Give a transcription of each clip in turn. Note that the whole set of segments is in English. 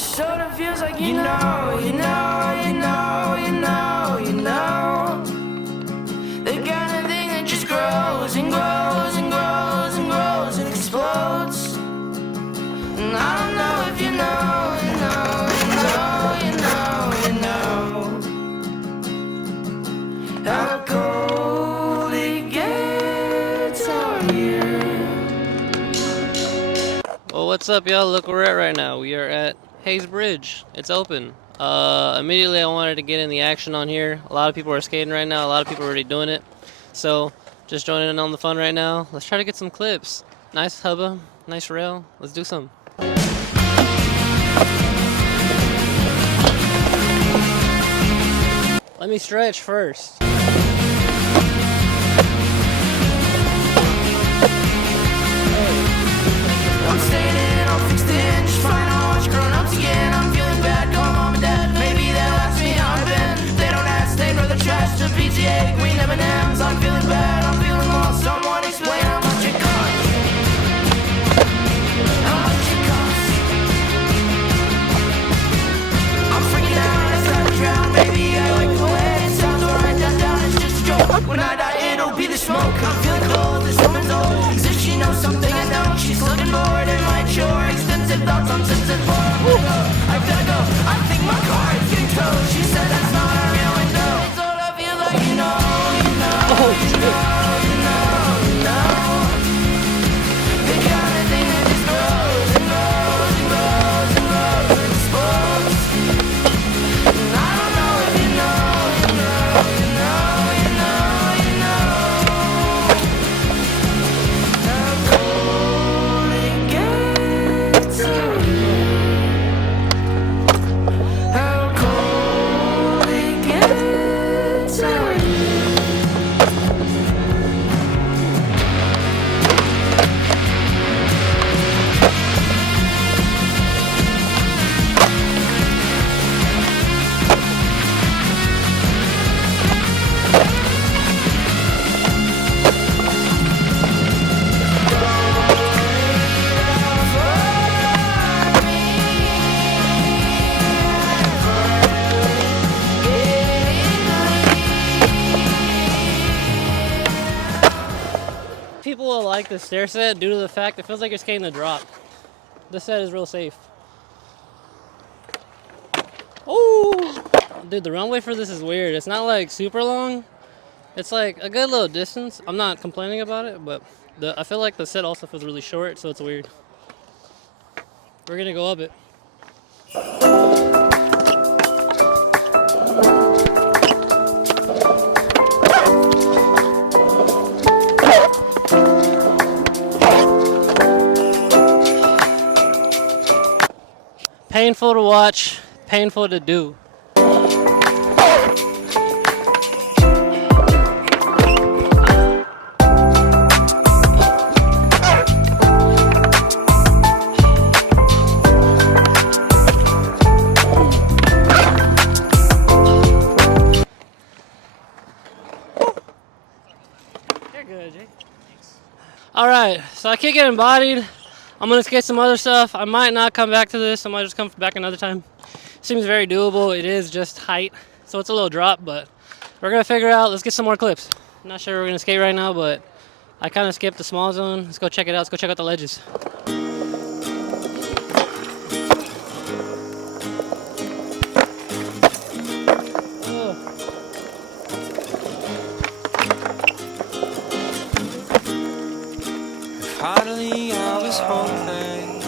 Sort of feels like you know, you know, you know, you know, you know. The kind of thing that just grows and grows and grows and grows and explodes. And I don't know if you know, you know, you know, you know, you know how cold it gets out here. Well, what's up, y'all? Look where we're at right now. We are at Haze Bridge. It's open. Immediately I wanted to get in the action on here. A lot of people are skating right now. A lot of people are already doing it. So, just joining in on the fun right now. Let's try to get some clips. Nice hubba, nice rail. Let's do some. Let me stretch first. I'm staying in, all fixed in, just fine, I'll watch grown-ups again. I'm feeling bad, call mom and dad, maybe they'll ask me how I've been. They don't ask, they throw the trash to PTA, green M&Ms. I'm feeling bad, I'm feeling lost, someone explain how much it costs. How much it costs. I'm freaking out, I start to drown, maybe I like the way it sounds, or write that down, it's just a joke. When I die, it'll be the smoke. I'm feeling cold, this woman's old, as if she knows something I don't. She's looking bored in my chore, extensive thoughts on senses for I've gotta go, I think my car is getting towed. She said that's not a real window. It's all I feel like you know, you know, you know, you know, you know. The kind of thing that just grows and grows and grows and grows and explodes. And I don't know if you know, you know, you know, you know, you know. How cold it gets out here. How cold it gets out here. People will like the stair set due to the fact it feels like you're skating the drop. This set is real safe. Oh, dude, the runway for this is weird. It's not like super long. It's like a good little distance. I'm not complaining about it, but I feel like the set also feels really short, so it's weird. We're gonna go up it. Painful to watch, painful to do. You're good, Jake. All right, so I keep getting bodied. I'm gonna skate some other stuff. I might not come back to this. I might just come back another time. Seems very doable. It is just height, so it's a little drop, but we're gonna figure it out. Let's get some more clips. I'm not sure we're gonna skate right now, but I kind of skipped the small zone. Let's go check it out. Let's go check out the ledges. Finally, I was hopeless.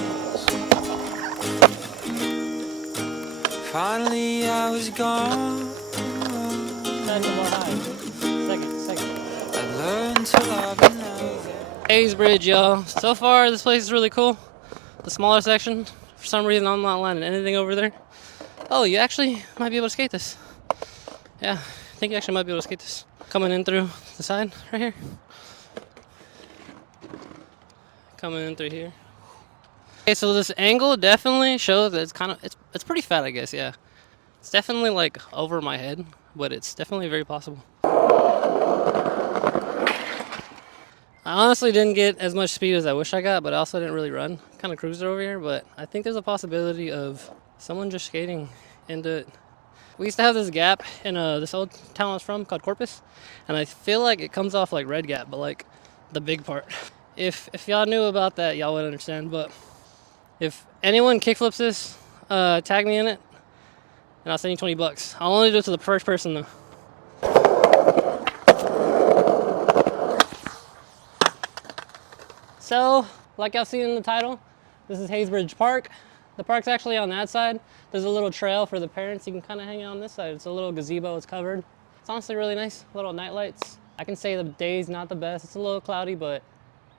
Finally, I was gone. Second. I learned to love another. Haze Bridge, y'all. So far, this place is really cool. The smaller section. For some reason, I'm not landing anything over there. Oh, you actually might be able to skate this. Yeah, I think you actually might be able to skate this. Coming in through the side, right here. Coming in through here. Okay, so this angle definitely shows that it's pretty fat, I guess, yeah. It's definitely like over my head, but it's definitely very possible. I honestly didn't get as much speed as I wish I got, but I also didn't really run. Kind of cruiser over here, but I think there's a possibility of Someone just skating into it. We used to have this gap in this old town I was from called Corpus, and I feel like it comes off like Red Gap, but like the big part. If y'all knew about that, y'all would understand. But if anyone kickflips this, tag me in it, and I'll send you 20 bucks. I'll only do it to the first person though. So, like y'all seen in the title, this is Haze Park. The park's actually on that side. There's a little trail for the parents. You can kind of hang out on this side. It's a little gazebo, it's covered. It's honestly really nice, little night lights. I can say the day's not the best. It's a little cloudy, but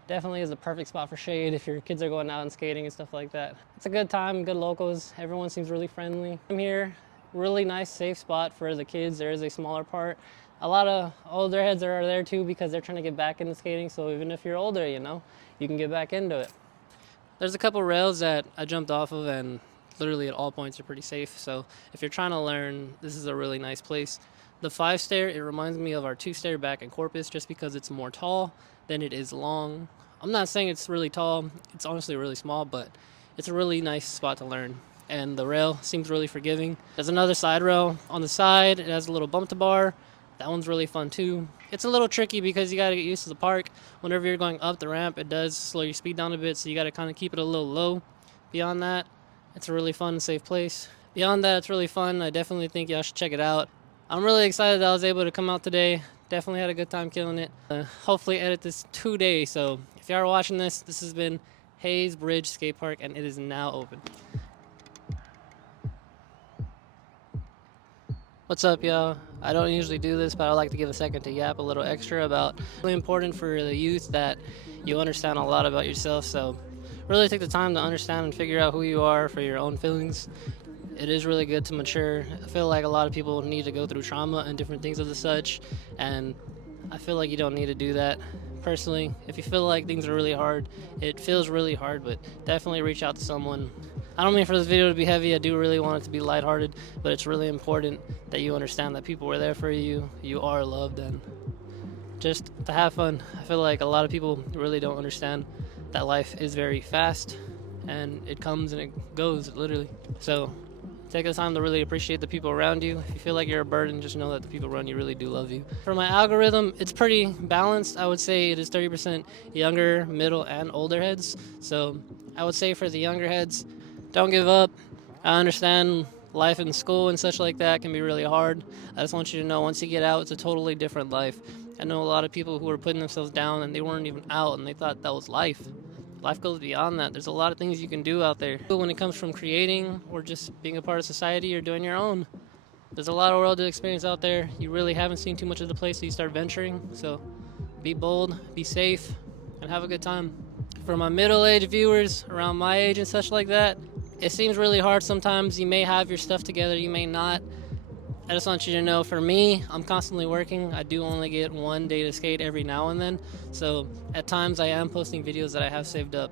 definitely is the perfect spot for shade if your kids are going out and skating and stuff like that. It's a good time, good locals. Everyone seems really friendly. I'm here, really nice, safe spot for the kids. There is a smaller part. A lot of older heads are there too because they're trying to get back into skating. So even if you're older, you know, you can get back into it. There's a couple rails that I jumped off of, and literally at all points are pretty safe. So if you're trying to learn, this is a really nice place. The 5-stair, it reminds me of our 2-stair back in Corpus just because it's more tall than it is long. I'm not saying it's really tall. It's honestly really small, but it's a really nice spot to learn. And the rail seems really forgiving. There's another side rail on the side. It has a little bump to bar. That one's really fun too. It's a little tricky because you got to get used to the park. Whenever you're going up the ramp, it does slow your speed down a bit, so you got to kind of keep it a little low. Beyond that, it's a really fun and safe place. Beyond that, it's really fun. I definitely think y'all should check it out. I'm really excited that I was able to come out today. Definitely had a good time killing it. Hopefully edit this today, so if y'all are watching this, this has been Haze Bridge Skate Park, and it is now open. What's up, y'all? I don't usually do this, but I like to give a second to yap a little extra about really important for the youth that you understand a lot about yourself. So really take the time to understand and figure out who you are for your own feelings. It is really good to mature. I feel like a lot of people need to go through trauma and different things of the such, and I feel like you don't need to do that. Personally, if you feel like things are really hard, it feels really hard, but definitely reach out to someone. I don't mean for this video to be heavy. I do really want it to be lighthearted, but it's really important that you understand that people were there for you. You are loved, and just to have fun. I feel like a lot of people really don't understand that life is very fast, and it comes and it goes, literally. So take the time to really appreciate the people around you. If you feel like you're a burden, just know that the people around you really do love you. For my algorithm, it's pretty balanced. I would say it is 30% younger, middle, and older heads. So I would say for the younger heads, don't give up. I understand life in school and such like that can be really hard. I just want you to know once you get out, it's a totally different life. I know a lot of people who are putting themselves down and they weren't even out and they thought that was life. Life goes beyond that. There's a lot of things you can do out there. When it comes from creating or just being a part of society or doing your own, there's a lot of world to experience out there. You really haven't seen too much of the place, so you start venturing. So be bold, be safe, and have a good time. For my middle-aged viewers around my age and such like that, it seems really hard sometimes. You may have your stuff together, you may not. I just want you to know, for me, I'm constantly working. I do only get one day to skate every now and then. So at times I am posting videos that I have saved up.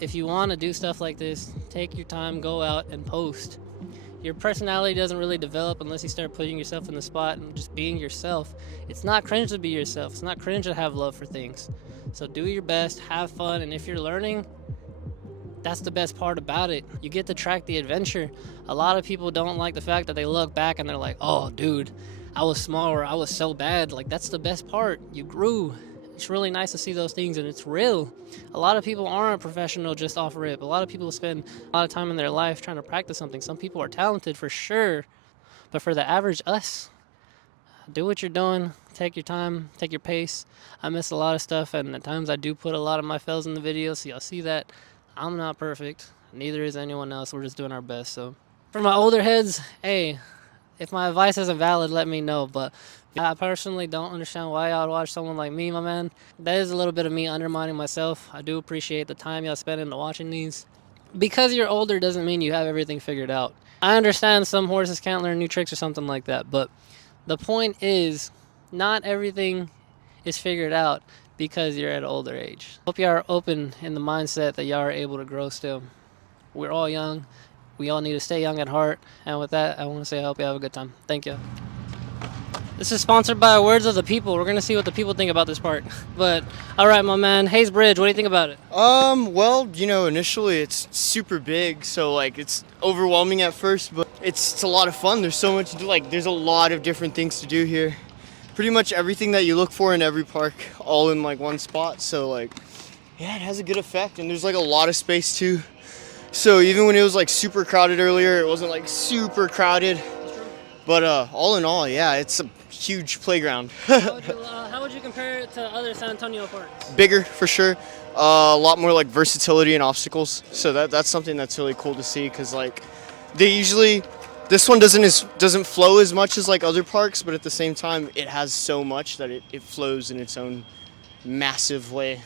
If you want to do stuff like this, take your time, go out and post. Your personality doesn't really develop unless you start putting yourself in the spot and just being yourself. It's not cringe to be yourself. It's not cringe to have love for things. So do your best, have fun, and if you're learning, that's the best part about it. You get to track the adventure. A lot of people don't like the fact that they look back and they're like, oh dude, I was small or I was so bad. Like, that's the best part. You grew. It's really nice to see those things, and it's real. A lot of people aren't professional just off rip. A lot of people spend a lot of time in their life trying to practice something. Some people are talented for sure, but for the average us, do what you're doing. Take your time, take your pace. I miss a lot of stuff, and at times I do put a lot of my fails in the video, so y'all see that. I'm not perfect, neither is anyone else. We're just doing our best. So for my older heads, hey, if my advice isn't valid, let me know. But I personally don't understand why y'all would watch someone like me, my man. That is a little bit of me undermining myself. I do appreciate the time y'all spend into watching these. Because you're older doesn't mean you have everything figured out. I understand some horses can't learn new tricks or something like that, but the point is, not everything is figured out because you're at an older age. Hope y'all are open in the mindset that y'all are able to grow still. We're all young. We all need to stay young at heart. And with that, I want to say I hope you have a good time. Thank you. This is sponsored by Words of the People. We're gonna see what the people think about this park. But all right, my man, Haze Bridge. What do you think about it? Well, you know, initially it's super big, so like it's overwhelming at first, but it's a lot of fun. There's so much to do. Like, there's a lot of different things to do here. Pretty much everything that you look for in every park, all in like one spot. So like, yeah, it has a good effect, and there's like a lot of space too. So even when it was like super crowded earlier, it wasn't like super crowded. But all in all, yeah, it's a huge playground. How would you compare it to other San Antonio parks? Bigger for sure. A lot more like versatility and obstacles. So that's something that's really cool to see, because like this one doesn't flow as much as like other parks, but at the same time it has so much that it flows in its own massive way.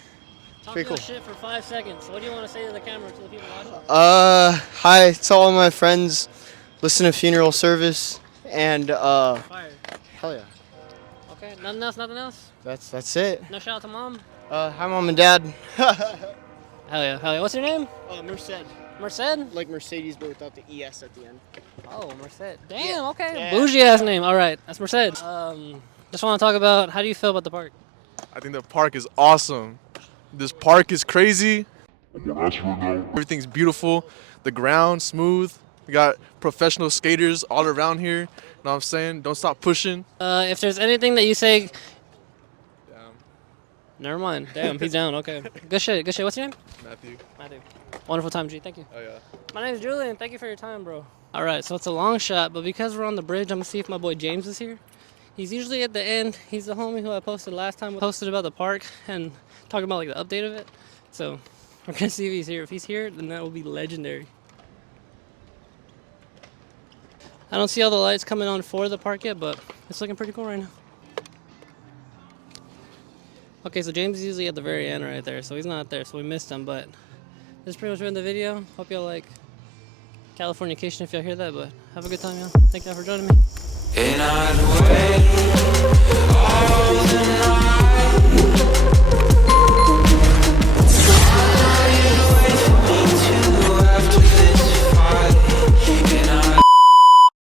Pretty cool. Shit for 5 seconds. What do you want to say to the camera, to the people watching? Hi to all my friends. Listen to funeral service and Fire. hell yeah. Okay, nothing else? That's it. No shout out to mom? Hi mom and dad. Hell yeah. What's your name? Merced. Merced? Like Mercedes, but without the ES at the end. Oh, Merced. Damn, okay. Yeah. Bougie ass name. All right, that's Merced. Just want to talk about, how do you feel about the park? I think the park is awesome. This park is crazy. Everything's beautiful. The ground smooth. We got professional skaters all around here. Know what I'm saying? Don't stop pushing. If there's anything that you say, Damn. never mind. Damn, he's down. Okay. Good shit. What's your name? Matthew. Matthew. Wonderful time, G. Thank you. Oh yeah. My name's Julian. Thank you for your time, bro. All right, so it's a long shot, but because we're on the bridge, I'm gonna see if my boy James is here. He's usually at the end. He's the homie who I posted last time. We posted about the park and talking about like the update of it. So we're gonna see if he's here. If he's here, then that will be legendary. I don't see all the lights coming on for the park yet, but it's looking pretty cool right now. Okay, so James is usually at the very end right there, so he's not there, so we missed him, but this is pretty much the video. Hope y'all like Californication if y'all hear that, but have a good time, y'all. Thank y'all for joining me. And I